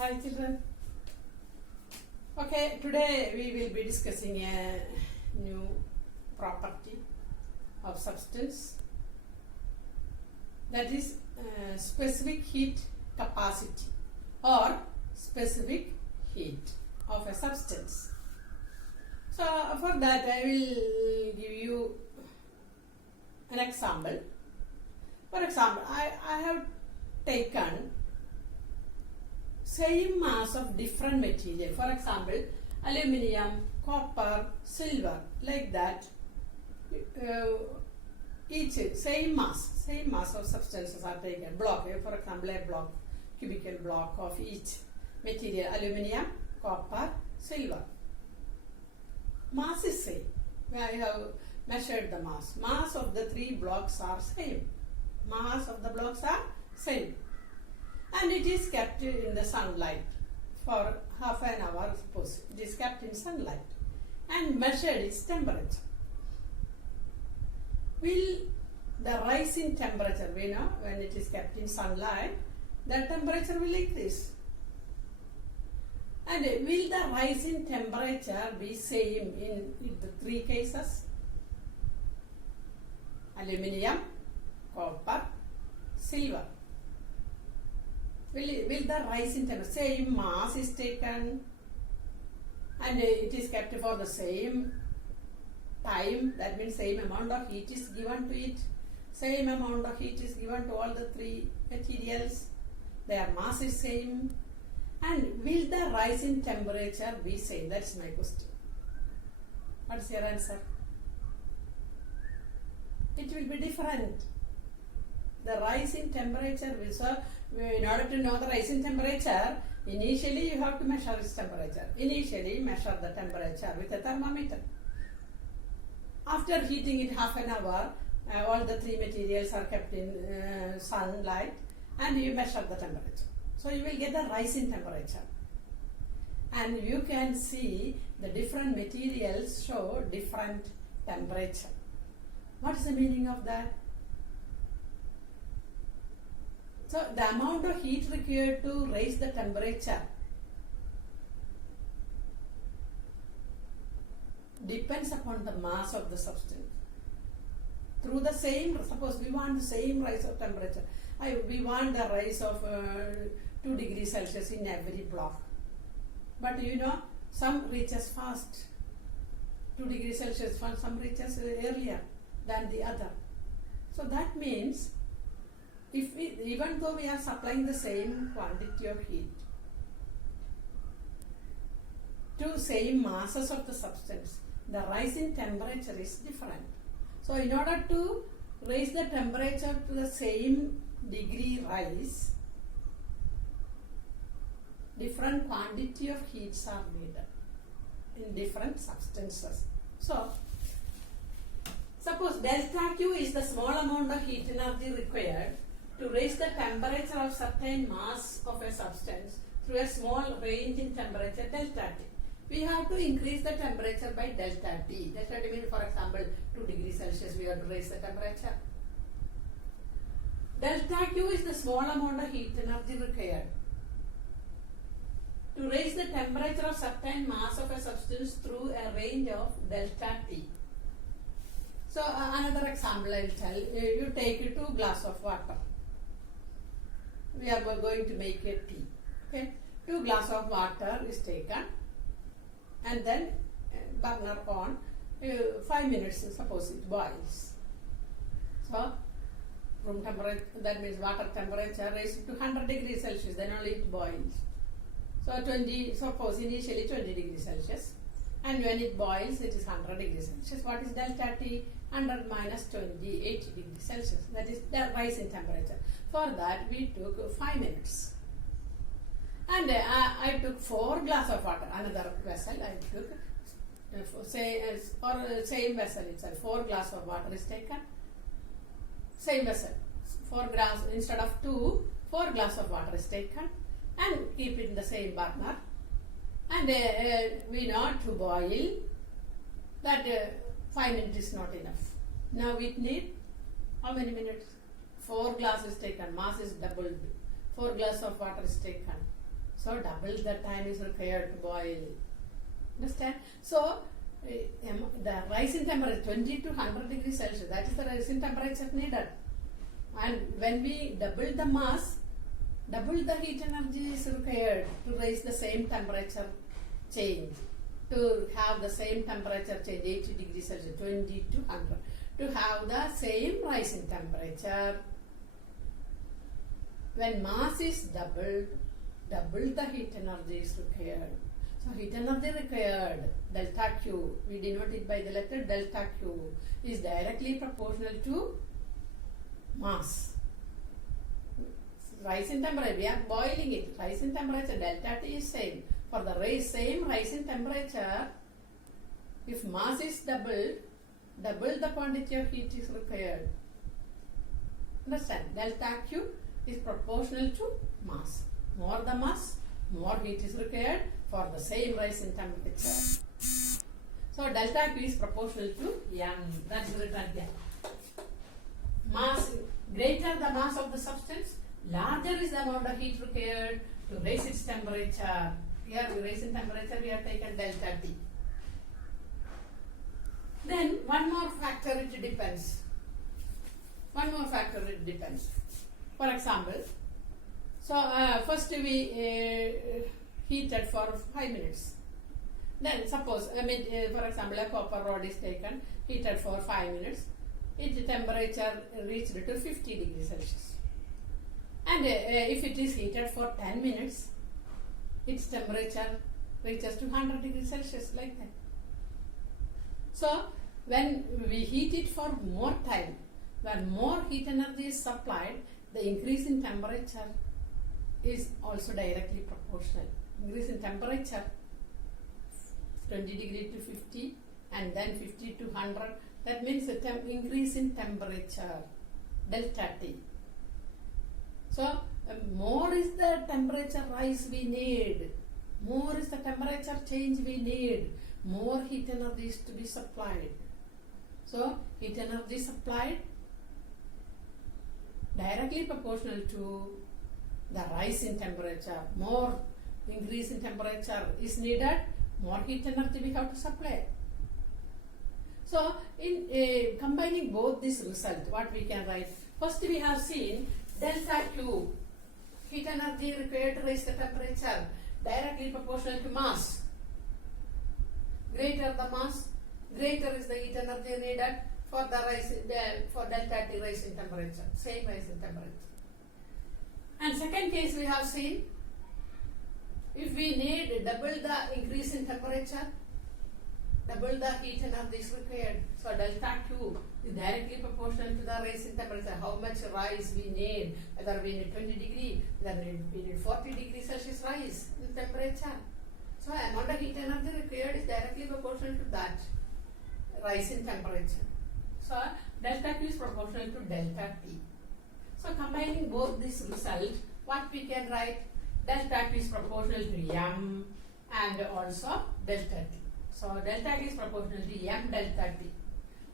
Hi children. Okay, today we will be discussing a new property of substance, that is specific heat capacity or specific heat of a substance. So for that I will give you an example. For example, I have taken same mass of different material. For example, aluminium, copper, silver, like that. Each same mass of substances are taken. Block, for example, a block, cubical block of each material, aluminium, copper, silver. Mass is same. I have measured the mass. Mass of the three blocks are same. Mass of the blocks are same. And it is kept in the sunlight for half an hour, suppose. It is kept in sunlight and measured its temperature. Will the rise in temperature, we know when it is kept in sunlight, the temperature will increase. And will the rise in temperature be same in the three cases? Aluminium, copper, silver. Will the rise in temperature, same mass is taken and it is kept for the same time, that means same amount of heat is given to it, same amount of heat is given to all the three materials, their mass is same, and will the rise in temperature be same? That's my question. What is your answer? It will be different. The rise in temperature will, so in order to know the rise in temperature, initially you have to measure its temperature. Initially measure the temperature with a thermometer. After heating it half an hour, all the three materials are kept in sunlight and you measure the temperature. So you will get the rise in temperature. And you can see the different materials show different temperature. What is the meaning of that? So the amount of heat required to raise the temperature depends upon the mass of the substance. Through the same, suppose we want the same rise of temperature. We want the rise of 2 degrees Celsius in every block. But you know, some reaches fast. 2 degrees Celsius, some reaches earlier than the other. So that means, even though we are supplying the same quantity of heat to same masses of the substance, the rise in temperature is different. So in order to raise the temperature to the same degree rise, different quantity of heats are needed in different substances. So suppose delta Q is the small amount of heat energy required to raise the temperature of certain mass of a substance through a small range in temperature delta T. We have to increase the temperature by delta T. Delta T means, for example, 2 degrees Celsius we have to raise the temperature. Delta Q is the small amount of heat energy required to raise the temperature of certain mass of a substance through a range of delta T. So another example I will tell. You take 2 glasses of water. We are going to make a tea. Okay, 2 glasses of water is taken and then burner on. 5 minutes, suppose it boils. So room temperature, that means water temperature raised to 100 degrees Celsius, then only it boils. So suppose initially 20 degrees Celsius, and when it boils it is 100 degrees Celsius. What is delta T? 100 minus 20, 80 degrees Celsius. That is the rise in temperature. For that we took 5 minutes. And I took 4 glasses of water. Another vessel I took, same vessel itself. 4 glasses of water is taken. Same vessel. 4 glasses instead of 2. 4 glasses of water is taken and keep it in the same burner. And we know to boil that 5 minutes is not enough. Now we need how many minutes? 4 glasses taken. Mass is doubled. 4 glasses of water is taken. So double the time is required to boil. Understand? So the rise in temperature 20 to 100 degrees Celsius, that is the rise in temperature needed. And when we double the mass, double the heat energy is required to raise the same temperature change. To have the same temperature change, 80 degrees Celsius, 20 to 100. To have the same rise in temperature, when mass is doubled, double the heat energy is required. So heat energy required, delta Q, we denote it by the letter delta Q, is directly proportional to mass. Rise in temperature, we are boiling it. Rise in temperature, delta T is same. For the same rise in temperature, if mass is doubled, double the quantity of heat is required. Understand? Delta Q is proportional to mass. More the mass, more heat is required for the same rise in temperature. So delta Q is proportional to M. That is written here. Mass, greater the mass of the substance, larger is the amount of heat required to raise its temperature. Here we raise in temperature, we have taken delta T. Then one more factor it depends. One more factor it depends. For example, so first we heated for 5 minutes. Then suppose, for example, a copper rod is taken, heated for 5 minutes. Its temperature reached to 50 degrees Celsius. And if it is heated for 10 minutes, its temperature reaches to 100 degrees Celsius, like that. So when we heat it for more time, when more heat energy is supplied, the increase in temperature is also directly proportional. Increase in temperature 20 degree to 50 and then 50 to 100, that means the increase in temperature delta T. So more is the temperature rise we need, more is the temperature change we need, more heat energy is to be supplied. So heat energy supplied directly proportional to the rise in temperature. More increase in temperature is needed, more heat energy we have to supply. So in combining both this result, what we can write? First we have seen delta Q, heat energy required to raise the temperature, directly proportional to mass. Greater the mass, greater is the heat energy needed for the rise, for delta T rise in temperature, same rise in temperature. And second case we have seen, if we need double the increase in temperature, double the heat energy is required. So delta Q is directly proportional to the rise in temperature. How much rise we need? Whether we need 20 degree, whether we need 40 degrees Celsius rise in temperature. So amount of heat energy required is directly proportional to that rise in temperature. So delta Q is proportional to delta T. So combining both this result, what we can write? Delta Q is proportional to M and also delta T. So delta Q is proportional to M delta T.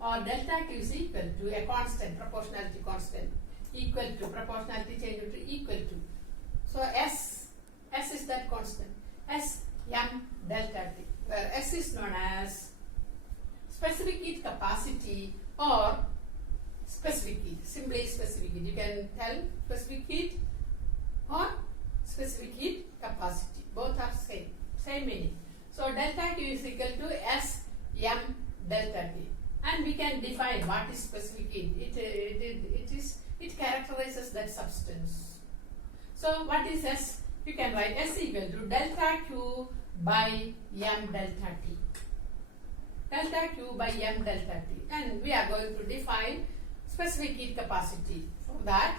Or delta Q is equal to a constant, proportionality constant, equal to, proportionality change to equal to. So S is that constant. S M delta T, where S is known as specific heat capacity or specific heat, simply specific heat. You can tell specific heat or specific heat capacity. Both are same meaning. So delta Q is equal to S M delta T. And we can define what is specific heat. It characterizes that substance. So what is S? You can write S equal to delta Q by M delta T. Delta Q by M delta T. And we are going to define specific heat capacity. For that,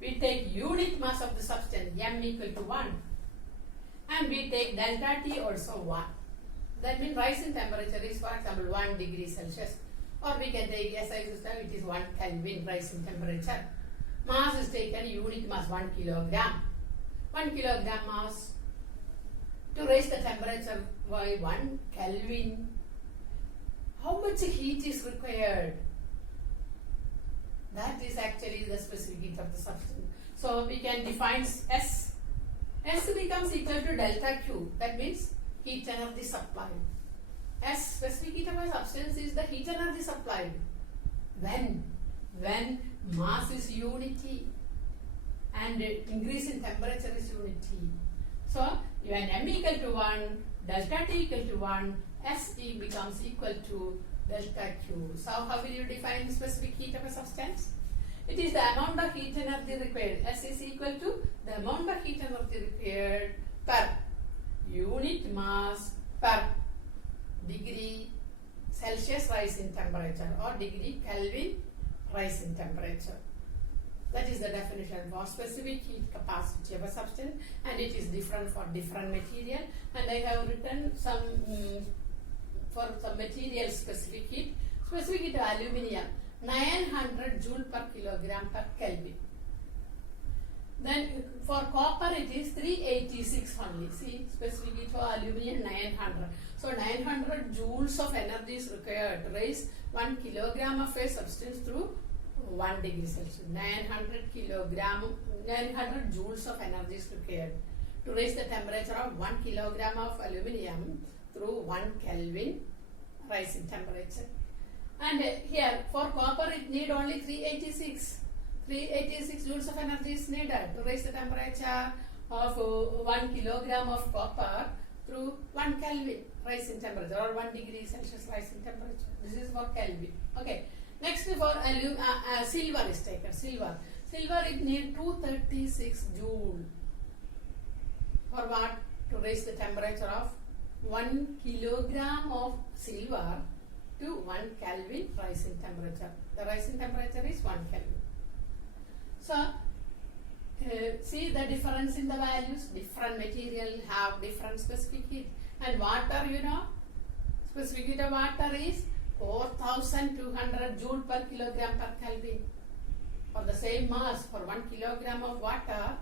we take unit mass of the substance, M equal to 1. And we take delta T also 1. That means rise in temperature is, for example, 1 degree Celsius. Or we can take SI system, it is 1 Kelvin rise in temperature. Mass is taken unit mass 1 kilogram. 1 kilogram mass to raise the temperature by 1 Kelvin. How much heat is required? That is actually the specific heat of the substance. So we can define S S becomes equal to delta Q. That means heat energy supplied. S, specific heat of a substance, is the heat energy supplied. When mass is unity and increase in temperature is unity. So when M equal to 1, delta T equal to 1, SE becomes equal to delta Q. So how will you define specific heat of a substance? It is the amount of heat energy required. S is equal to the amount of heat energy required per unit mass per degree Celsius rise in temperature or degree Kelvin rise in temperature. That is the definition for specific heat capacity of a substance, and it is different for different material. And I have written some for some material specific heat. Specific heat of aluminium 900 joule per kilogram per Kelvin. Then for copper it is 386 only. See, specific heat for aluminium 900. So 900 joules of energy is required to raise 1 kilogram of a substance through 1 degree Celsius. 900 joules of energy is required to raise the temperature of 1 kilogram of aluminium through 1 Kelvin rise in temperature. And here for copper it need only 386 joules of energy is needed to raise the temperature of 1 kilogram of copper through 1 Kelvin rise in temperature or 1 degree Celsius rise in temperature. This is for Kelvin. Okay. Next for silver is taken. Silver it need 236 joule. For what? To raise the temperature of 1 kilogram of silver to 1 Kelvin rise in temperature. The rise in temperature is 1 Kelvin. So, see the difference in the values. Different material have different specific heat. And water, you know, specific heat of water is 4200 joule per kilogram per Kelvin. For the same mass, for 1 kilogram of water,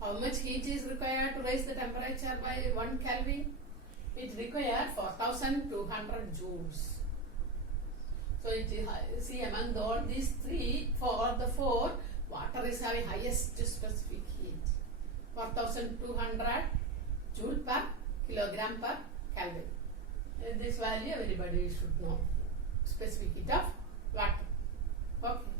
how much heat is required to raise the temperature by 1 Kelvin? It requires 4200 joules. So it is, see, among all these three, for the four, water is having highest specific heat, 4200 joule per kilogram per Kelvin. This value everybody should know, specific heat of water. Okay.